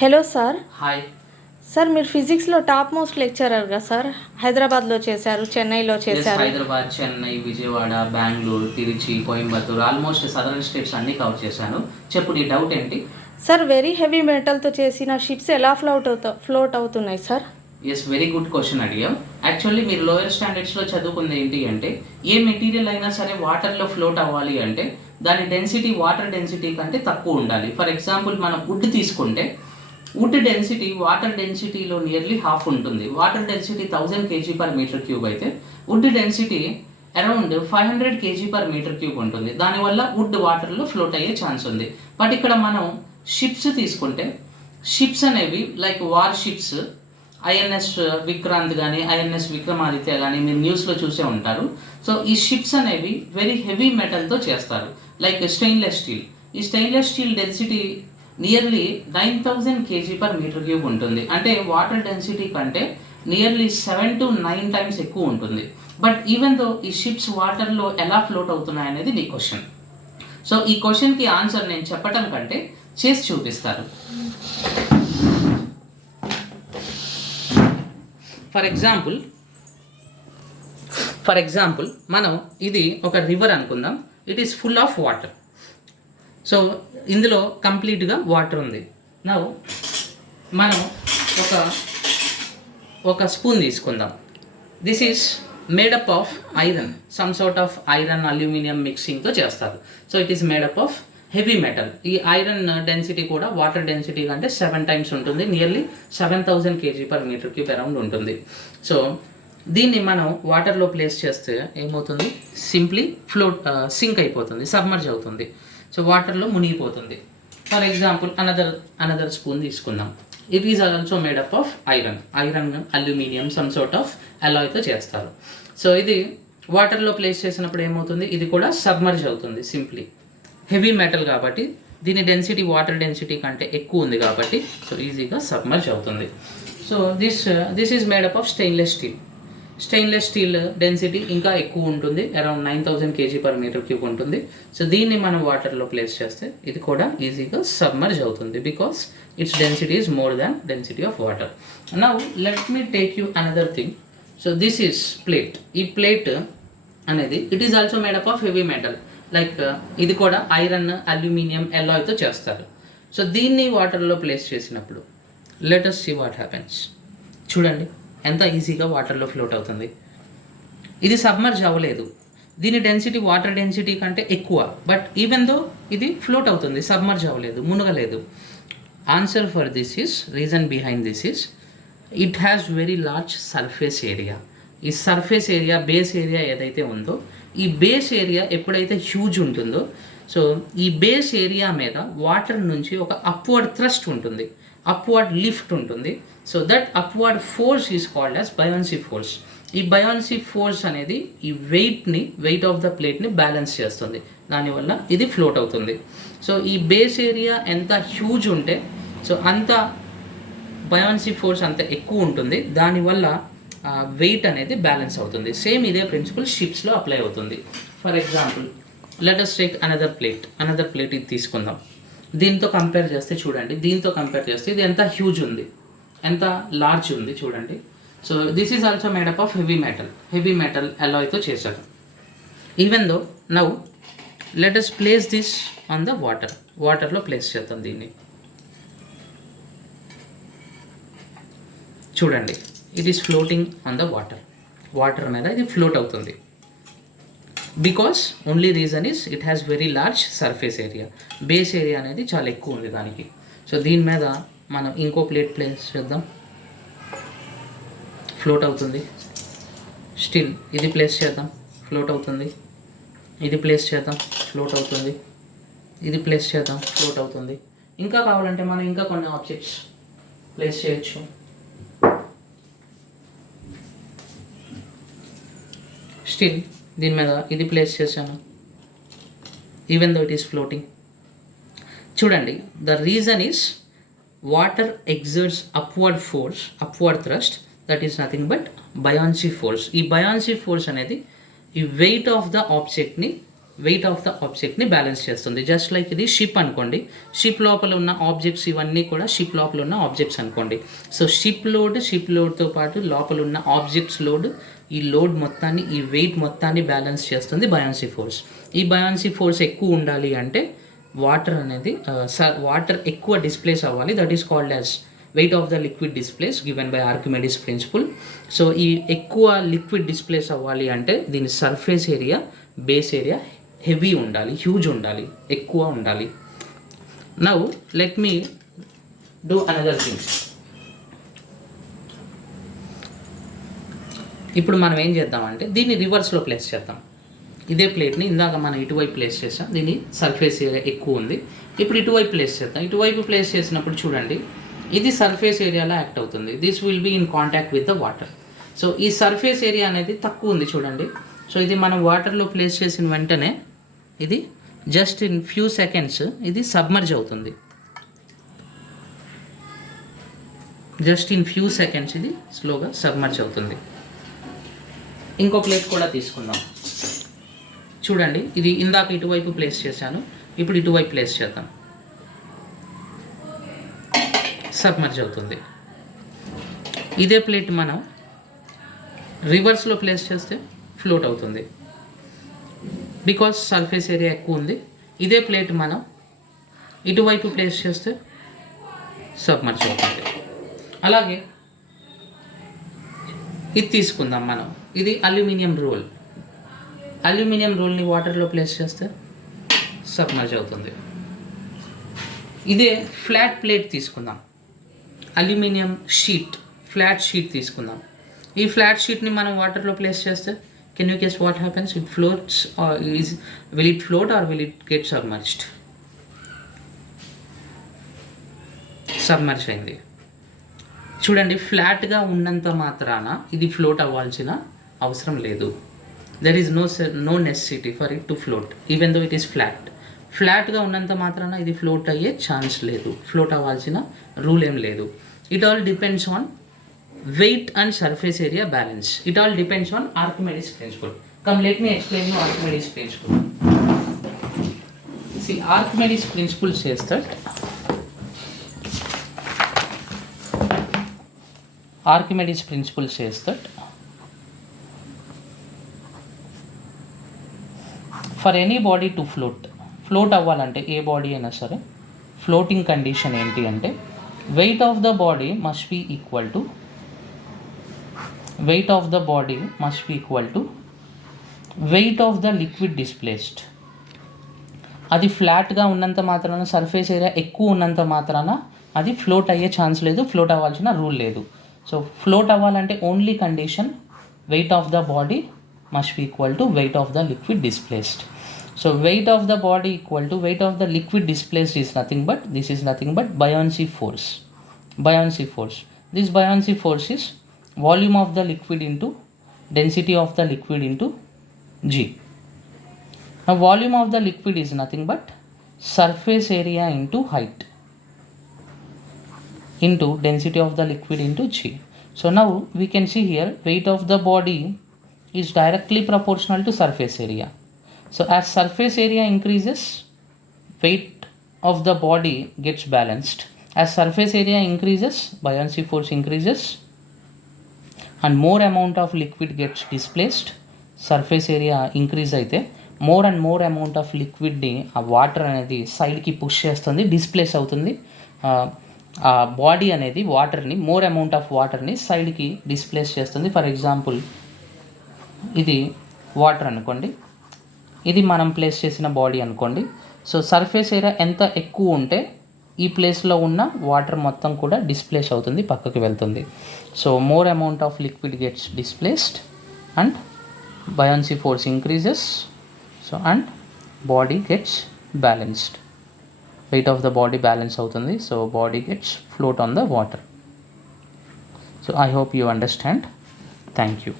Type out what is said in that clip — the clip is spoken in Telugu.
Hello sir. హాయ్ సార్ మీరు ఫిజిక్స్లో టాప్ మోస్ట్ లెక్చరర్గా సార్. హైదరాబాద్లో చేశారు, చెన్నైలో చేశారు. Hyderabad, Chennai, Vijayawada, Bengaluru, Trichy, Coimbatore almost southern states అన్నీ కవర్ చేశాను. చెప్పు నీ డౌట్ ఏంటి? సార్ వెరీ హెవీ మెటల్తో చేసిన షిప్స్ ఎలా ఫ్లోట్ అవుతున్నాయి sir? Yes, very good question అడిగాం. యాక్చువల్లీ మీరు లోయర్ స్టాండర్డ్స్లో చదువుకుంది ఏంటి అంటే, ఏ మెటీరియల్ అయినా సరే వాటర్లో ఫ్లోట్ అవ్వాలి అంటే దాని డెన్సిటీ వాటర్ డెన్సిటీ కంటే తక్కువ ఉండాలి. ఫర్ ఎగ్జాంపుల్ మనం వుడ్ తీసుకుంటే వుడ్ డెన్సిటీ వాటర్ డెన్సిటీలో నియర్లీ హాఫ్ ఉంటుంది. వాటర్ డెన్సిటీ 1000 kg/m³ అయితే వుడ్ డెన్సిటీ అరౌండ్ 500 kg/m³ ఉంటుంది. దానివల్ల వుడ్ వాటర్లో ఫ్లోట్ అయ్యే ఛాన్స్ ఉంది. బట్ ఇక్కడ మనం షిప్స్ తీసుకుంటే షిప్స్ అనేవి like war ships, INS Vikrant కానీ ఐఎన్ఎస్ విక్రమాదిత్య కానీ మీరు న్యూస్లో చూసే ఉంటారు. సో ఈ షిప్స్ అనేవి వెరీ హెవీ మెటల్తో చేస్తారు, లైక్ స్టెయిన్లెస్ స్టీల్. ఈ stainless steel density nearly 9000 kg/m³ ఉంటుంది. అంటే వాటర్ డెన్సిటీ కంటే నియర్లీ 7 to 9 times ఎక్కువ ఉంటుంది. బట్ ఈవెన్ దో ఈ షిప్స్ వాటర్లో ఎలా ఫ్లోట్ అవుతున్నాయి అనేది నీ క్వశ్చన్. సో ఈ క్వశ్చన్కి ఆన్సర్ నేను చెప్పటం కంటే చేసి చూపిస్తారు. ఫర్ ఎగ్జాంపుల్ మనం ఇది ఒక రివర్ అనుకుందాం. It is full of water. So ఇందులో కంప్లీట్గా వాటర్ ఉంది. నౌ మనం ఒక స్పూన్ తీసుకుందాం. This is made up of iron, some sort of iron aluminium మిక్సింగ్తో చేస్తారు. So it is made up of heavy metal. ఈ ఐరన్ డెన్సిటీ కూడా వాటర్ డెన్సిటీ కంటే 7 times ఉంటుంది, నియర్లీ 7000 kg/m³ అరౌండ్ ఉంటుంది. సో దీన్ని మనం వాటర్లో ప్లేస్ చేస్తే ఏమవుతుంది? సింప్లీ సింక్ అయిపోతుంది, సబ్మర్జ్ అవుతుంది. సో వాటర్లో మునిగిపోతుంది. ఫర్ ఎగ్జాంపుల్ అనదర్ స్పూన్ తీసుకుందాం. It is also made up of iron aluminium some sort of అలాయ్తో చేస్తారు. సో ఇది వాటర్లో ప్లేస్ చేసినప్పుడు ఏమవుతుంది? ఇది కూడా సబ్మర్జ్ అవుతుంది. సింప్లీ హెవీ మెటల్ కాబట్టి దీని డెన్సిటీ వాటర్ డెన్సిటీ కంటే ఎక్కువ ఉంది కాబట్టి సో ఈజీగా సబ్మర్జ్ అవుతుంది. So this is made up of stainless steel density ఇంకా ఎక్కువ ఉంటుంది, అరౌండ్ 9000 kg/m³ ఉంటుంది. సో దీన్ని మనం వాటర్లో ప్లేస్ చేస్తే ఇది కూడా ఈజీగా సబ్మర్జ్ అవుతుంది because it's density is more than density of water. Now let me take you another thing. So this is plate. ఈ ప్లేట్ అనేది it is also made up of heavy metal, like ఇది కూడా ఐరన్ అల్యూమినియం అలాయ్తో చేస్తారు. సో దీన్ని వాటర్లో ప్లేస్ చేసినప్పుడు let us see what happens. చూడండి ఎంత ఈజీగా వాటర్లో ఫ్లోట్ అవుతుంది. ఇది సబ్మర్జ్ అవ్వలేదు, దీని డెన్సిటీ వాటర్ డెన్సిటీ కంటే ఎక్కువ, బట్ ఈవెన్ దో ఇది ఫ్లోట్ అవుతుంది, సబ్మర్జ్ అవ్వలేదు, మునగలేదు. Answer for this is, reason behind this is, it has very large surface area. ఈ సర్ఫేస్ ఏరియా, బేస్ ఏరియా ఏదైతే ఉందో, ఈ బేస్ ఏరియా ఎప్పుడైతే హ్యూజ్ ఉంటుందో, సో ఈ బేస్ ఏరియా మీద వాటర్ నుంచి ఒక అప్వర్డ్ థ్రస్ట్ ఉంటుంది, అప్వర్డ్ లిఫ్ట్ ఉంటుంది. So that upward force is called as buoyancy force. ఈ బయాన్సీ ఫోర్స్ అనేది ఈ వెయిట్ ఆఫ్ ద ప్లేట్ని బ్యాలెన్స్ చేస్తుంది, దానివల్ల ఇది ఫ్లోట్ అవుతుంది. సో ఈ బేస్ ఏరియా ఎంత హ్యూజ్ ఉంటే సో అంత బయాన్సీ ఫోర్స్ అంత ఎక్కువ ఉంటుంది, దానివల్ల వెయిట్ అనేది బ్యాలెన్స్ అవుతుంది. సేమ్ ఇదే ప్రిన్సిపల్ షిప్స్లో అప్లై అవుతుంది. For example let us take another plate ఇది తీసుకుందాం. దీంతో కంపేర్ చేస్తే చూడండి, దీంతో కంపేర్ చేస్తే ఇది ఎంత హ్యూజ్ ఉంది, ఎంత లార్జ్ ఉంది చూడండి. So this is also made up of heavy metal అలాయ్తో చేశారు. Even though now let us place this on the వాటర్లో ప్లేస్ చేద్దాం దీన్ని. చూడండి it is floating on the water మీద ఇది ఫ్లోట్ అవుతుంది. Because only reason is it has very large surface area, base area అనేది చాలా ఎక్కువ ఉంది దానికి. సో దీని మీద మనం ఇంకో ప్లేట్ ప్లేస్ చేద్దాం, ఫ్లోట్ అవుతుంది. స్టిల్ ఇది ప్లేస్ చేద్దాం, ఫ్లోట్ అవుతుంది. ఇది ప్లేస్ చేద్దాం, ఫ్లోట్ అవుతుంది. ఇది ప్లేస్ చేద్దాం, ఫ్లోట్ అవుతుంది. ఇంకా కావాలంటే మనం ఇంకా కొన్ని ఆబ్జెక్ట్స్ ప్లేస్ చేయొచ్చు. స్టిల్ దీని మీద ఇది ప్లేస్ చేశాను, even though it is floating. చూడండి the reason is water exerts upward thrust, that is nothing but buoyancy force. ఈ బయాన్సీ ఫోర్స్ అనేది ఈ వెయిట్ ఆఫ్ ద ఆబ్జెక్ట్ని వెయిట్ ఆఫ్ ద ఆబ్జెక్ట్ని బ్యాలెన్స్ చేస్తుంది. జస్ట్ లైక్ ఇది షిప్ అనుకోండి, షిప్ లోపల ఉన్న ఆబ్జెక్ట్స్ ఇవన్నీ కూడా షిప్ లోపల ఉన్న ఆబ్జెక్ట్స్ అనుకోండి. సో షిప్ లోడ్తో పాటు లోపల ఉన్న ఆబ్జెక్ట్స్ లోడ్, ఈ లోడ్ మొత్తాన్ని, ఈ వెయిట్ మొత్తాన్ని బ్యాలెన్స్ చేస్తుంది బయాన్సీ ఫోర్స్. ఈ బయాన్సీ ఫోర్స్ ఎక్కువ ఉండాలి అంటే వాటర్ అనేది వాటర్ ఎక్కువ డిస్ప్లేస్ అవ్వాలి. That is called as weight of the liquid displace given by Archimedes principle. So ఈ ఎక్కువ లిక్విడ్ డిస్ప్లేస్ అవ్వాలి అంటే దీని surface area, base area heavy ఉండాలి, హ్యూజ్ ఉండాలి, ఎక్కువ ఉండాలి. Now let me do another thing. ఇప్పుడు మనం ఏం చేద్దామంటే దీన్ని రివర్స్లో ప్లేస్ చేద్దాం. ఇదే ప్లేట్ని ఇందాక మనం ఇటువైపు ప్లేస్ చేసాం, దీని సర్ఫేస్ ఏరియా ఎక్కువ ఉంది. ఇప్పుడు ఇటువైపు ప్లేస్ చేద్దాం. ఇటువైపు ప్లేస్ చేసినప్పుడు చూడండి, ఇది సర్ఫేస్ ఏరియాలో యాక్ట్ అవుతుంది. This will be in contact with the water. So ఈ సర్ఫేస్ ఏరియా అనేది తక్కువ ఉంది చూడండి. సో ఇది మనం వాటర్లో ప్లేస్ చేసిన వెంటనే ఇది జస్ట్ ఇన్ ఫ్యూ సెకండ్స్ ఇది సబ్మర్జ్ అవుతుంది. జస్ట్ ఇన్ ఫ్యూ సెకండ్స్ ఇది స్లోగా సబ్మర్జ్ అవుతుంది. ఇంకో ప్లేట్ కూడా తీసుకుందాం. చూడండి, ఇది ఇందాక ఇటువైపు ప్లేస్ చేశాను, ఇప్పుడు ఇటువైపు ప్లేస్ చేద్దాం. సబ్మర్జ్ అవుతుంది. ఇదే ప్లేట్ మనం రివర్స్లో ప్లేస్ చేస్తే ఫ్లోట్ అవుతుంది, బికాస్ సర్ఫేస్ ఏరియా ఎక్కువ ఉంది. ఇదే ప్లేట్ మనం ఇటువైపు ప్లేస్ చేస్తే సబ్మర్జ్ అవుతుంది. అలాగే ఇది తీసుకుందాం మనం, ఇది అల్యూమినియం రోల్. అల్యూమినియం రోల్ని వాటర్లో ప్లేస్ చేస్తే సబ్మర్జ్ అవుతుంది. ఇదే ఫ్లాట్ ప్లేట్ తీసుకుందాం, అల్యూమినియం షీట్, ఫ్లాట్ షీట్ తీసుకుందాం. ఈ ఫ్లాట్ షీట్ని మనం వాటర్లో ప్లేస్ చేస్తే can you guess what happens? It floats or will it float or will it get submerged? Submerge అయింది. చూడండి, ఫ్లాట్గా ఉన్నంత మాత్రాన ఇది ఫ్లోట్ అవ్వాల్సిన అవసరం లేదు. There is no necessity for it to float even though it is flat. ఫ్లాట్గా ఉన్నంత మాత్రాన ఇది ఫ్లోట్ అయ్యే ఛాన్స్ లేదు, ఫ్లోట్ అవ్వాల్సిన రూల్ ఏం లేదు. It all depends on weight and surface area balance. It all depends on Archimedes principle. Come, let me explain you Archimedes principle. See, Archimedes principle says that for any body to float అవ్వాలంటే ఏ బాడీ అయినా సరే ఫ్లోటింగ్ కండిషన్ ఏంటి అంటే weight of the body must be equal to weight of the liquid displaced. అది ఫ్లాట్గా ఉన్నంత మాత్రాన, సర్ఫేస్ ఏరియా ఎక్కువ ఉన్నంత మాత్రాన అది ఫ్లోట్ అయ్యే ఛాన్స్ లేదు, ఫ్లోట్ అవ్వాల్సిన రూల్ లేదు. సో ఫ్లోట్ అవ్వాలంటే only condition wait of the body must be equal to wait of the liquid displaced. So weight of the body equal to weight of the liquid displaced is nothing but buoyancy force. This buoyancy force is volume of the liquid into density of the liquid into G. Now volume of the liquid is nothing but surface area into height into density of the liquid into G. So now we can see here weight of the body is directly proportional to surface area. So as surface area increases, weight of the body gets balanced. As surface area increases, buoyancy force increases and more amount of liquid gets displaced. Surface area increase అయితే more and more amount of liquidని ఆ వాటర్ అనేది సైడ్కి పుష్ చేస్తుంది, డిస్ప్లేస్ అవుతుంది. ఆ బాడీ అనేది వాటర్ని, మోర్ అమౌంట్ ఆఫ్ వాటర్ని సైడ్కి డిస్ప్లేస్ చేస్తుంది. ఫర్ ఎగ్జాంపుల్ ఇది వాటర్ అనుకోండి, ఇది మనం ప్లేస్ చేసిన బాడీ అనుకోండి. సో సర్ఫేస్ ఏరియా ఎంత ఎక్కువ ఉంటే ఈ ప్లేస్లో ఉన్న వాటర్ మొత్తం కూడా డిస్ప్లేస్ అవుతుంది, పక్కకి వెళ్తుంది. So more amount of liquid gets displaced and buoyancy force increases, so and body gets balanced. Weight of the body balance అవుతుంది, so body gets float on the water. So I hope you understand. Thank you.